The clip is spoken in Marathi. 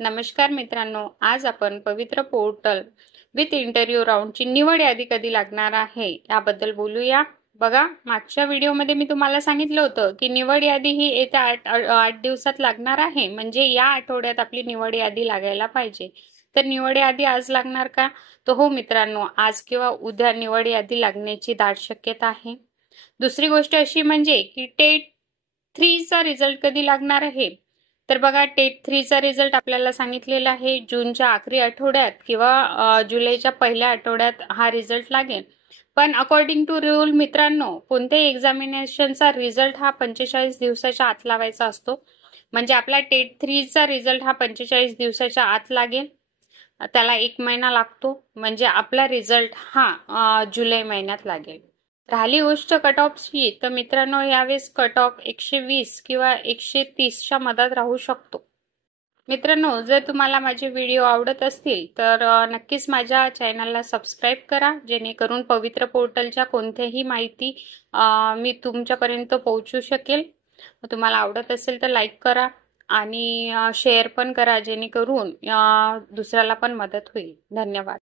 नमस्कार मित्रांनो, आज आपण पवित्र पोर्टल विथ इंटरव्ह्यू राऊंडची निवड यादी कधी लागणार आहे याबद्दल बोलूया। बघा, मागच्या व्हिडिओमध्ये मी तुम्हाला सांगितलं होतं की निवड यादी ही येत्या 8 दिवसात लागणार आहे, म्हणजे या आठवड्यात आपली निवड यादी लागायला पाहिजे। तर निवड यादी आज लागणार का? तर हो मित्रांनो, आज किंवा उद्या निवड यादी लागण्याची दाट शक्यता आहे। दुसरी गोष्ट अशी म्हणजे की टेट 3 चा रिझल्ट कधी लागणार आहे? तर बघा, टेट 3 चा रिझल्ट आपल्याला सांगितलेला आहे जूनच्या आखरी आठवड्यात किंवा जुलैच्या पहिल्या आठवड्यात हा रिझल्ट लागेल। पण अकॉर्डिंग टू रूल मित्रांनो, कोणत्याही एक्झामिनेशनचा रिझल्ट हा 45 दिवसाच्या आत लावायचा असतो। म्हणजे आपला टेट 3 चा रिझल्ट हा 45 दिवसाच्या आत लागेल, त्याला 1 महिना लागतो। म्हणजे आपला रिझल्ट हा जुलै महिन्यात लागेल। राहिली गोष्ट कट ऑफची, तर मित्रांनो यावेळेस कट ऑफ 120 किंवा 130 च्या मधात राहू शकतो। मित्रांनो, जर तुम्हाला माझे व्हिडिओ आवडत असतील तर नक्कीच माझ्या चॅनलला सबस्क्राईब करा, जेणेकरून पवित्र पोर्टलच्या कोणत्याही माहिती मी तुमच्यापर्यंत पोहोचू शकेल। तुम्हाला आवडत असेल तर लाईक करा आणि शेअर पण करा, जेणेकरून दुसऱ्याला पण मदत होईल। धन्यवाद।